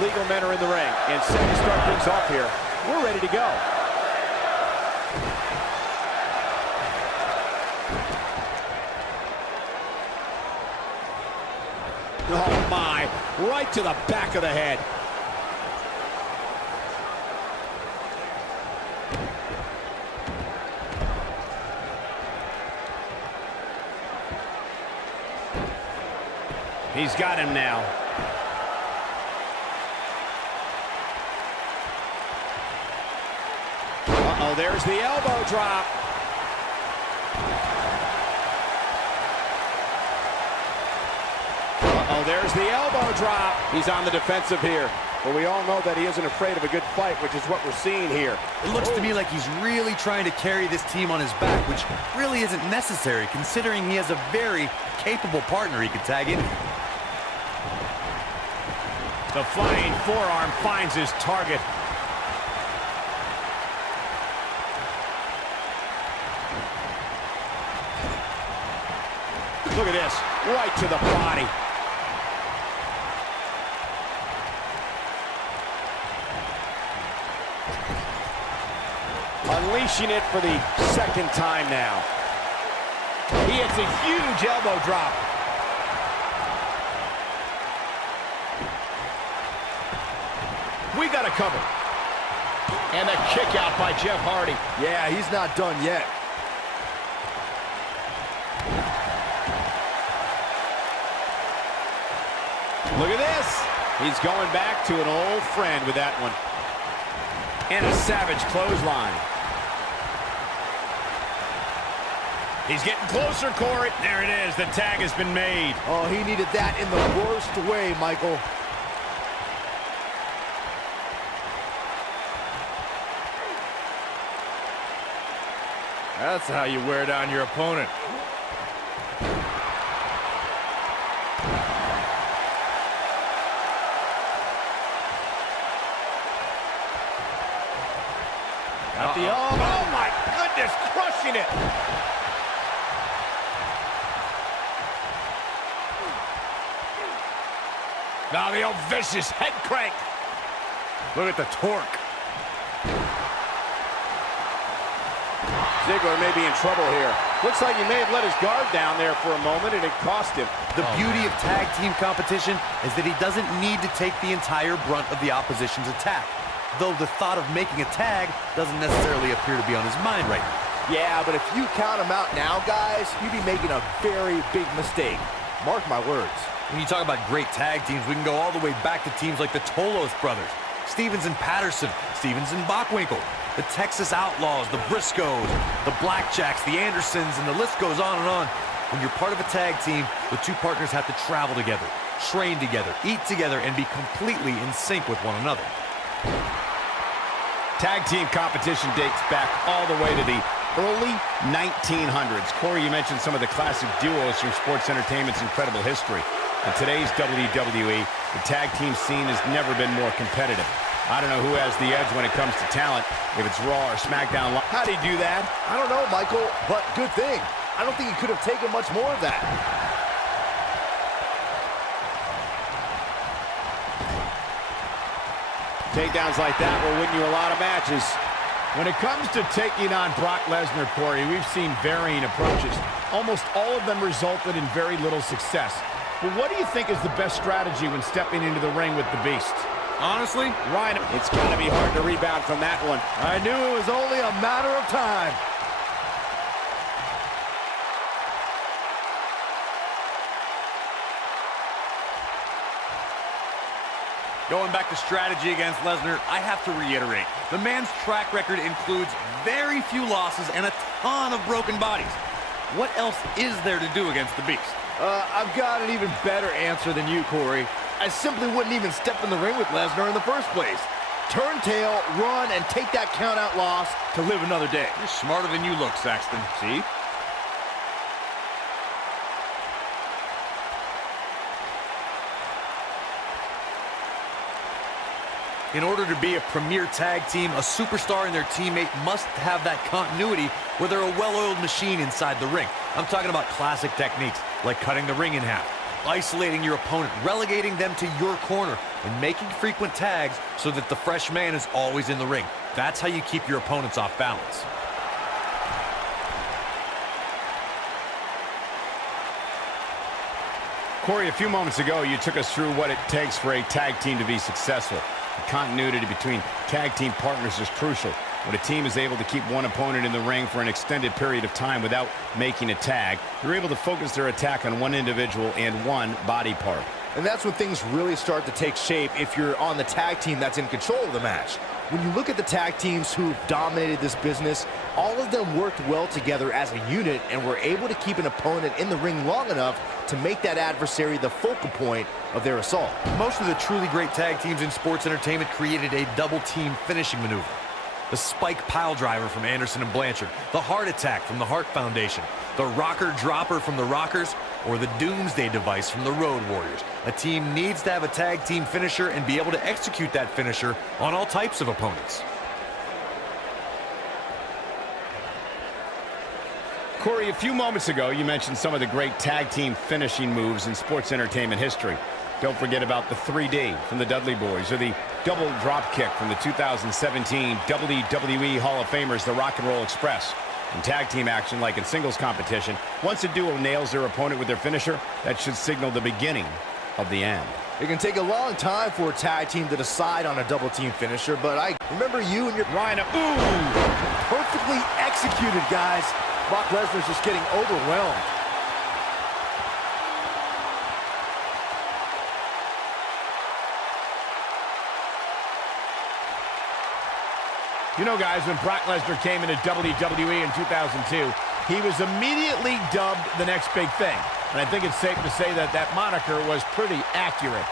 legal men are in the ring. And set to start things off here. We're ready to go. Oh my, right to the back of the head. He's got him now. Uh-oh, there's the elbow drop. Uh-oh, there's the elbow drop. He's on the defensive here. But we all know that he isn't afraid of a good fight, which is what we're seeing here. It looks to me like he's really trying to carry this team on his back, which really isn't necessary, considering he has a very capable partner he could tag in. The flying forearm finds his target. Look at this, right to the body. Unleashing it for the second time now. He hits a huge elbow drop. We got a cover. And a kick out by Jeff Hardy. Yeah, he's not done yet. Look at this. He's going back to an old friend with that one. And a savage clothesline. He's getting closer, Corey. There it is. The tag has been made. Oh, he needed that in the worst way, Michael. That's how you wear down your opponent. Got the oh my goodness, crushing it. Now the old vicious head crank. Look at the torque. Ziggler may be in trouble here. Looks like he may have let his guard down there for a moment, and it cost him. The beauty of tag team competition is that he doesn't need to take the entire brunt of the opposition's attack. Though the thought of making a tag doesn't necessarily appear to be on his mind right now. Yeah, but if you count him out now, guys, you'd be making a very big mistake. Mark my words. When you talk about great tag teams, we can go all the way back to teams like the Tolos brothers, Stevens and Patterson, Stevens and Bockwinkel, the Texas Outlaws, the Briscoes, the Blackjacks, the Andersons, and the list goes on and on. When you're part of a tag team, the two partners have to travel together, train together, eat together, and be completely in sync with one another. Tag team competition dates back all the way to the early 1900s. Corey, you mentioned some of the classic duos from sports entertainment's incredible history. In today's WWE, the tag team scene has never been more competitive. I don't know who has the edge when it comes to talent, if it's Raw or SmackDown. How'd he do that? I don't know, Michael, but good thing. I don't think he could have taken much more of that. Takedowns like that will win you a lot of matches. When it comes to taking on Brock Lesnar, Corey, we've seen varying approaches. Almost all of them resulted in very little success. But what do you think is the best strategy when stepping into the ring with the Beast? Honestly, Rhyno. It's got to be hard to rebound from that one. I knew it was only a matter of time. Going back to strategy against Lesnar, I have to reiterate, the man's track record includes very few losses and a ton of broken bodies. What else is there to do against the Beast? I've got an even better answer than you, Corey. I simply wouldn't even step in the ring with Lesnar in the first place. Turn tail, run, and take that count-out loss to live another day. you're smarter than you look, Saxton. See? In order to be a premier tag team, a superstar and their teammate must have that continuity where they're a well-oiled machine inside the ring. I'm talking about classic techniques, like cutting the ring in half, isolating your opponent, relegating them to your corner, and making frequent tags so that the fresh man is always in the ring. That's how you keep your opponents off balance. Corey, a few moments ago, you took us through what it takes for a tag team to be successful. The continuity between tag team partners is crucial. When a team is able to keep one opponent in the ring for an extended period of time without making a tag, they're able to focus their attack on one individual and one body part. And that's when things really start to take shape if you're on the tag team that's in control of the match. When you look at the tag teams who've dominated this business, all of them worked well together as a unit and were able to keep an opponent in the ring long enough to make that adversary the focal point of their assault. Most of the truly great tag teams in sports entertainment created a double team finishing maneuver. The spike pile driver from Anderson and Blanchard, the heart attack from the Hart Foundation, the rocker dropper from the Rockers, or the Doomsday device from the Road Warriors. A team needs to have a tag team finisher and be able to execute that finisher on all types of opponents. Corey, a few moments ago, you mentioned some of the great tag team finishing moves in sports entertainment history. Don't forget about the 3D from the Dudley Boys, or the double drop kick from the 2017 WWE Hall of Famers, the Rock and Roll Express. In tag team action, like in singles competition, once a duo nails their opponent with their finisher, that should signal the beginning of the end. It can take a long time for a tag team to decide on a double team finisher, but I remember you and your Rhyno, ooh! perfectly executed, guys. Brock Lesnar's just getting overwhelmed. You know, guys, when Brock Lesnar came into WWE in 2002, he was immediately dubbed the next big thing. And I think it's safe to say that that moniker was pretty accurate.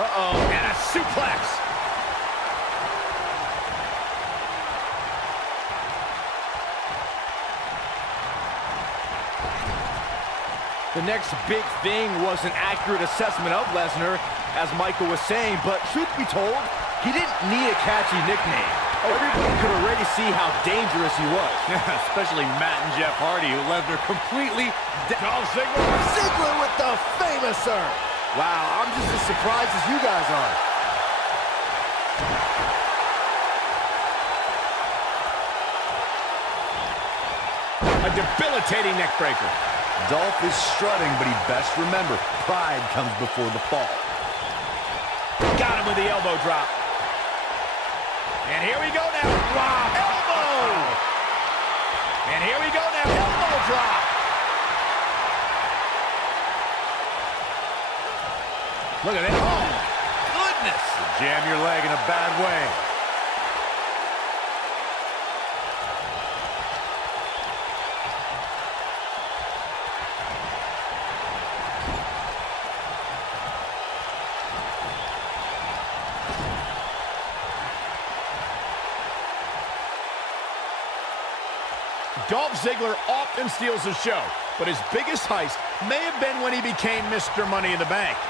Uh-oh, and a suplex. The next big thing was an accurate assessment of Lesnar, as Michael was saying, but truth be told, he didn't need a catchy nickname. Everyone could already see how dangerous he was. Especially Matt and Jeff Hardy, who Lesnar completely... Dolph Ziggler. Ziggler with the famouser. Wow, I'm just as surprised as you guys are. A debilitating neckbreaker. Dolph is strutting, but he best remember, pride comes before the fall. Got him with the elbow drop. And here we go now. Wow. Elbow. And here we go now. Elbow drop. Look at that. Oh, goodness. Jam your leg in a bad way. Dolph Ziggler often steals the show, but his biggest heist may have been when he became Mr. Money in the Bank.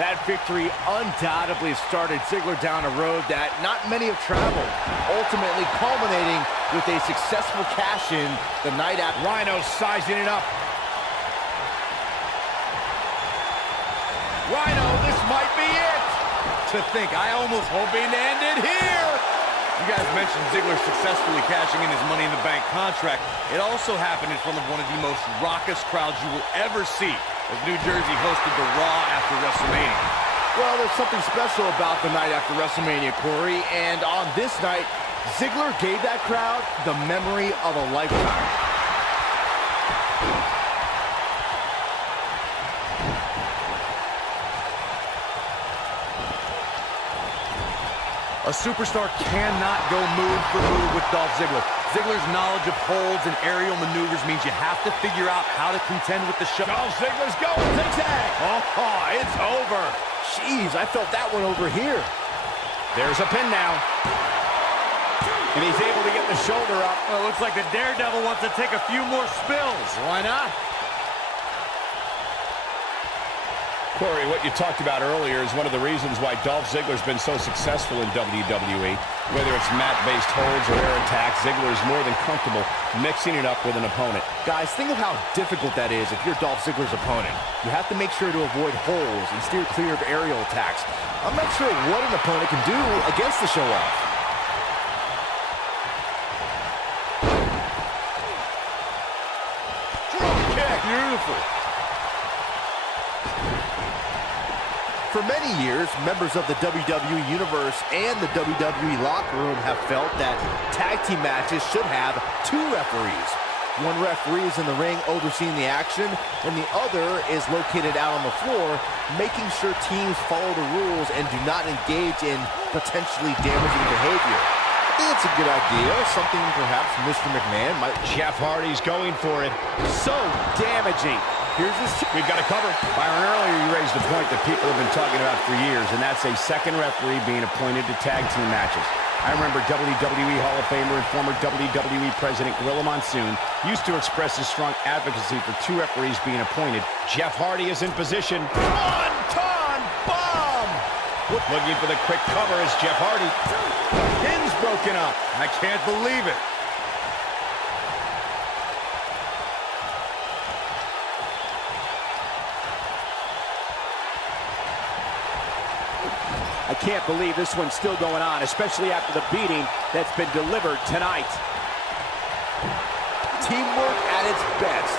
That victory undoubtedly started Ziggler down a road that not many have traveled, ultimately culminating with a successful cash-in the night after. Rhyno sizing it up. Rhyno, this might be it. To think, I almost Hoping to end it here. You guys mentioned Ziggler successfully cashing in his Money in the Bank contract. It also happened in front of one of the most raucous crowds you will ever see as New Jersey hosted the Raw after WrestleMania. Well, there's something special about the night after WrestleMania, Corey, and on this night, Ziggler gave that crowd the memory of a lifetime. A superstar cannot go move for move with Dolph Ziggler. Ziggler's knowledge of holds and aerial maneuvers means you have to figure out how to contend with the show. Dolph Ziggler's going zigzag. Oh, it's over. Jeez, I felt that one over here. There's a pin now. And he's able to get the shoulder up. Well, it looks like the Daredevil wants to take a few more spills. Why not? Corey, what you talked about earlier is one of the reasons why Dolph Ziggler's been so successful in WWE. Whether it's mat-based holds or air attacks, Ziggler is more than comfortable mixing it up with an opponent. Guys, think of how difficult that is if you're Dolph Ziggler's opponent. You have to make sure to avoid holes and steer clear of aerial attacks. I'm not sure what an opponent can do against the show-off. Drop kick. Beautiful. For many years, members of the WWE Universe and the WWE locker room have felt that tag team matches should have two referees. One referee is in the ring overseeing the action, and the other is located out on the floor, making sure teams follow the rules and do not engage in potentially damaging behavior. I think it's a good idea, something perhaps Mr. McMahon might... Jeff Hardy's going for it. So damaging. Here's his... We've got to cover. Byron, earlier you raised a point that people have been talking about for years, and that's a second referee being appointed to tag team matches. I remember WWE Hall of Famer and former WWE President Gorilla Monsoon used to express his strong advocacy for two referees being appointed. Jeff Hardy is in position. Swanton bomb. Looking for the quick cover is Jeff Hardy. Pin's broken up. I can't believe it. I can't believe this one's still going on, especially after the beating that's been delivered tonight. Teamwork at its best.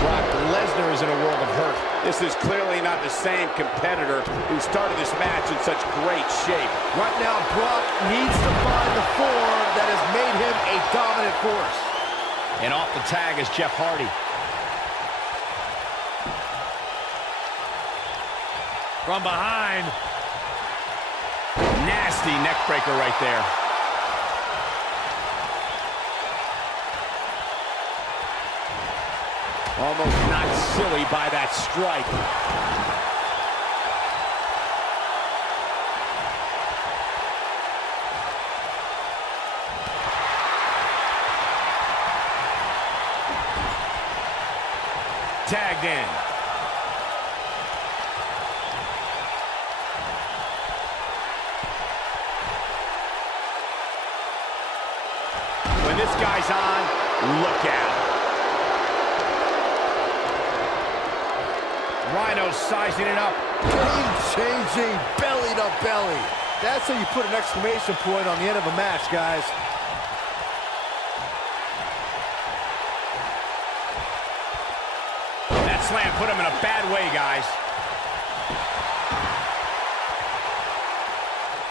Brock Lesnar is in a world of hurt. This is clearly not the same competitor who started this match in such great shape. Right now, Brock needs to find the form that has made him a dominant force. And off the tag is Jeff Hardy. From behind. Nasty neck breaker right there. Almost knocked silly by that strike. Tagged in. When this guy's on, look out. Rhyno sizing it up. Game-changing belly to belly. That's how you put an exclamation point on the end of a match, guys. That slam put him in a bad way, guys.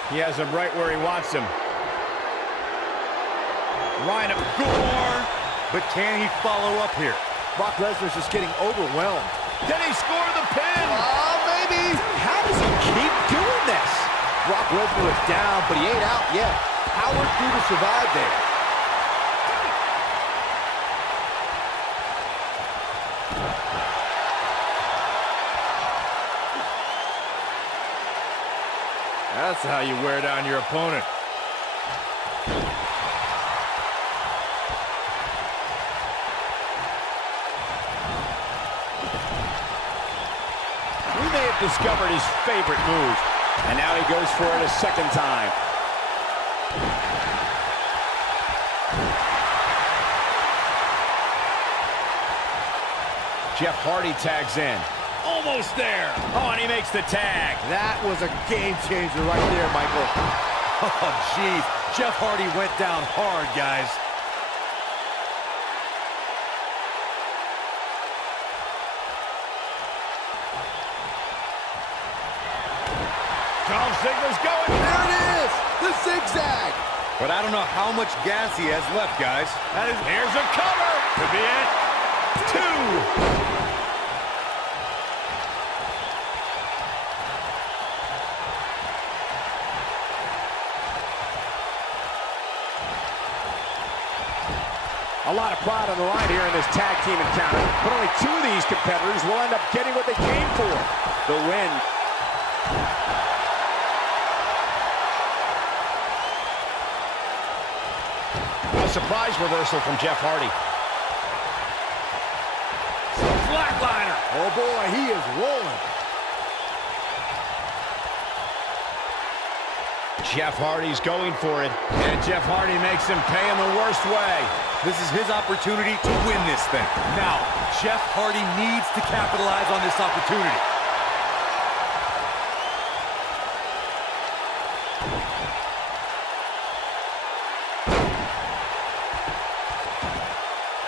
He has him right where he wants him. Rhyno, gore. But can he follow up here? Brock Lesnar's just getting overwhelmed. Can he score the pin? Maybe. How does he keep doing this? Brock Lesnar is down, but he ain't out yet. Powered through to survive there. That's how you wear down your opponent. We may have discovered his favorite move, and now he goes for it a second time. Jeff Hardy tags in. Almost there. Oh, and he makes the tag. That was a game changer right there, Michael. Oh, geez. Jeff Hardy went down hard, guys. Dolph Ziggler's going. There it is, the zigzag. But I don't know how much gas he has left, guys. Here's a cover. Could be it. 2. A lot of pride on the line here in this tag team encounter, but only two of these competitors will end up getting what they came for, the win. A surprise reversal from Jeff Hardy. Flatliner. Oh boy, he is rolling. Jeff Hardy's going for it. And Jeff Hardy makes him pay in the worst way. This is his opportunity to win this thing. Now, Jeff Hardy needs to capitalize on this opportunity.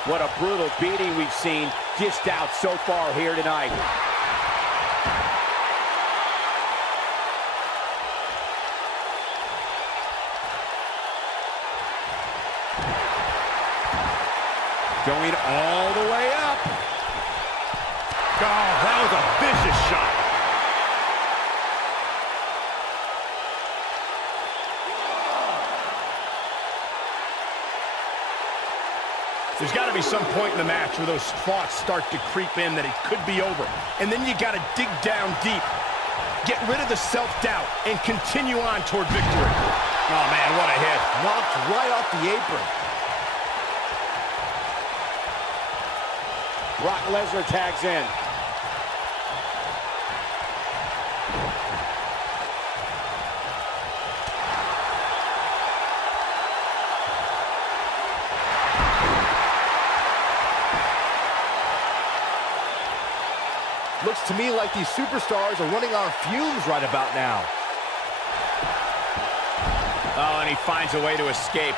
What a brutal beating we've seen dished out so far here tonight. Going all the way up. Oh, that was a vicious shot. There's got to be some point in the match where those thoughts start to creep in that it could be over. And then you got to dig down deep. Get rid of the self-doubt and continue on toward victory. Oh, man, what a hit. Knocked right off the apron. Brock Lesnar tags in. Looks to me like these superstars are running on fumes right about now. Oh, and he finds a way to escape.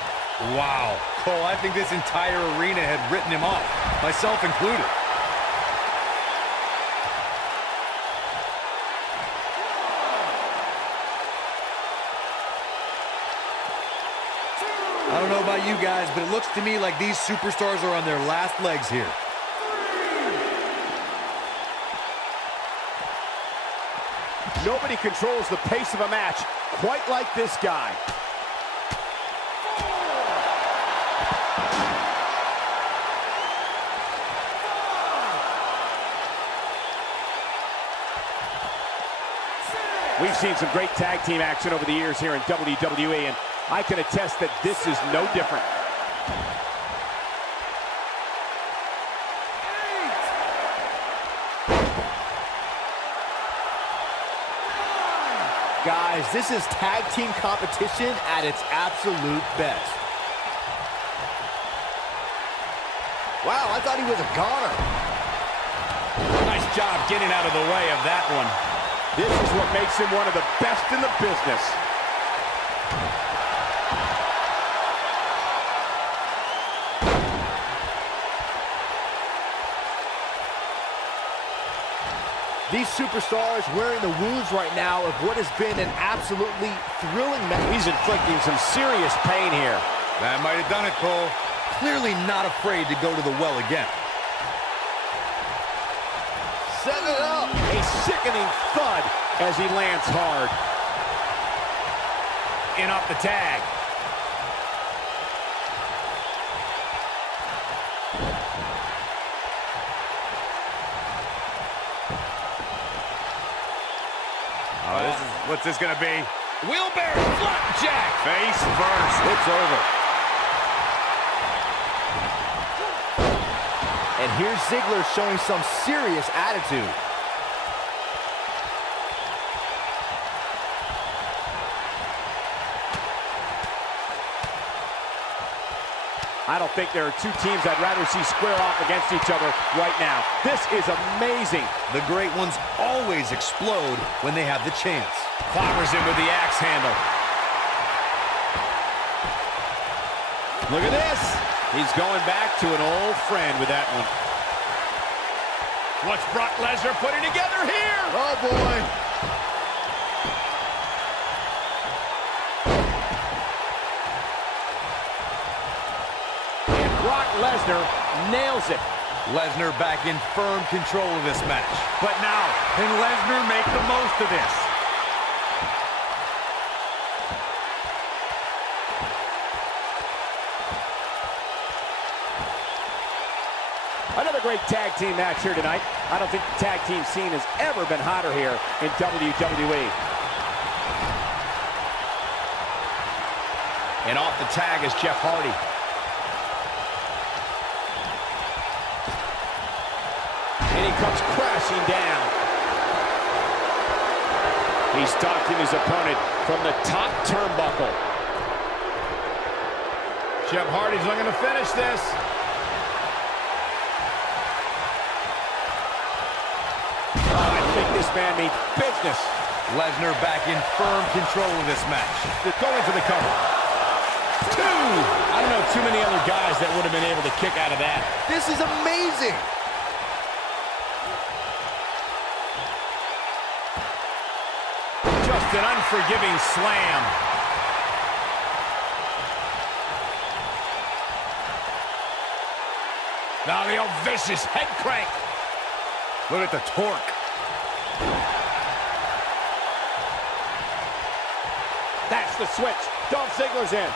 Wow. Cole, I think this entire arena had written him off, myself included. I don't know about you guys, but it looks to me like these superstars are on their last legs here. Nobody controls the pace of a match quite like this guy. We've seen some great tag team action over the years here in WWE, and I can attest that this is no different. Guys, this is tag team competition at its absolute best. Wow, I thought he was a goner. Nice job getting out of the way of that one. This is what makes him one of the best in the business. These superstars wearing the wounds right now of what has been an absolutely thrilling match. He's inflicting some serious pain here. That might have done it, Cole. Clearly not afraid to go to the well again. Set it up. A sickening thud as he lands hard. In off the tag. Oh, what's this gonna be? Wheelbarrow flapjack. Face first. It's over. And here's Ziggler showing some serious attitude. I don't think there are two teams I'd rather see square off against each other right now. This is amazing. The great ones always explode when they have the chance. Clobbers him with the axe handle. Look at this. He's going back to an old friend with that one. What's Brock Lesnar putting together here? Oh, boy. And Brock Lesnar nails it. Lesnar back in firm control of this match. But now, can Lesnar make the most of this? Another great tag team match here tonight. I don't think the tag team scene has ever been hotter here in WWE. And off the tag is Jeff Hardy. he comes crashing down. He's stalking his opponent from the top turnbuckle. Jeff Hardy's looking to finish this. Oh, I think this man means business. Lesnar back in firm control of this match. Going for the cover. 2! I don't know too many other guys that would have been able to kick out of that. This is amazing. Just an unforgiving slam. Now the old vicious head crank. Look at the torque. That's the switch. Dolph Ziggler's in.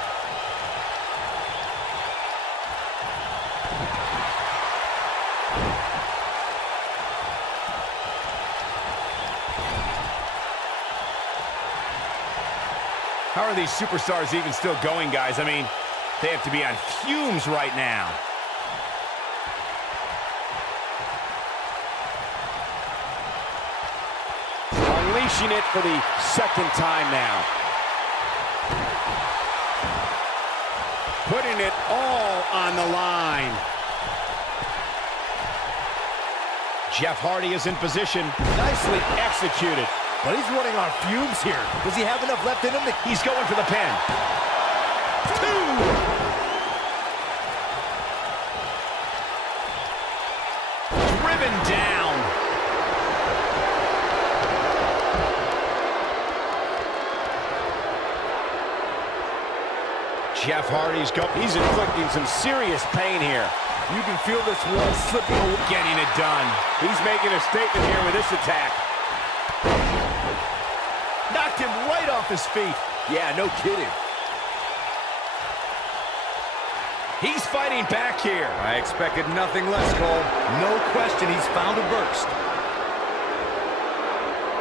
How are these superstars even still going, guys? I mean, they have to be on fumes right now. Unleashing it for the second time now. Putting it all on the line. Jeff Hardy is in position. Nicely executed. But he's running on fumes here. Does he have enough left in him? He's going for the pin. 2! Driven down. Jeff Hardy's He's inflicting some serious pain here. You can feel this one slipping away. getting it done. He's making a statement here with this attack. Knocked him right off his feet. Yeah, no kidding. He's fighting back here. I expected nothing less, Cole. No question, he's found a burst.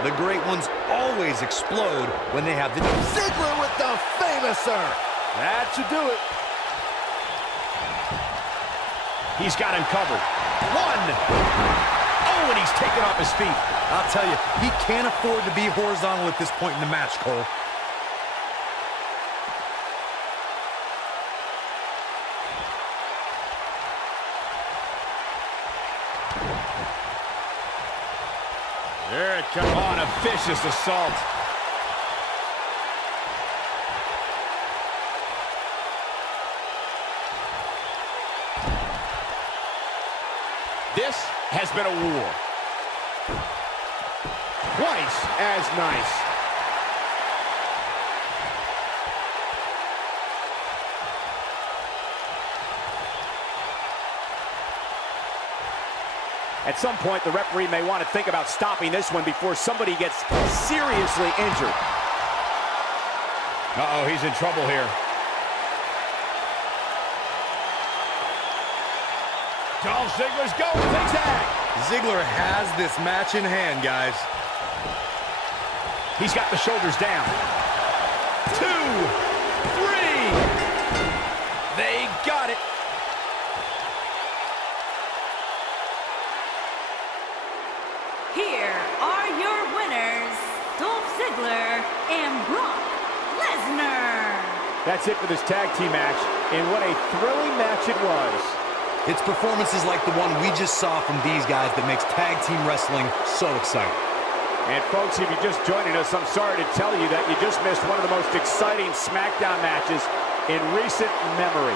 The great ones always explode when they have the... Ziggler with the famouser. That should do it. He's got him covered. 1! Oh, and he's taken off his feet. I'll tell you, he can't afford to be horizontal at this point in the match, Cole. There it comes on, a vicious assault. This has been a war. Twice as nice. At some point, the referee may want to think about stopping this one before somebody gets seriously injured. Uh-oh, he's in trouble here. Dolph Ziggler's going, zigzag. Ziggler has this match in hand, guys. He's got the shoulders down. 2! 3! They got it. Here are your winners, Dolph Ziggler and Brock Lesnar. That's it for this tag team match, and what a thrilling match it was. It's performances like the one we just saw from these guys that makes tag team wrestling so exciting. And folks, if you're just joining us, I'm sorry to tell you that you just missed one of the most exciting SmackDown matches in recent memory.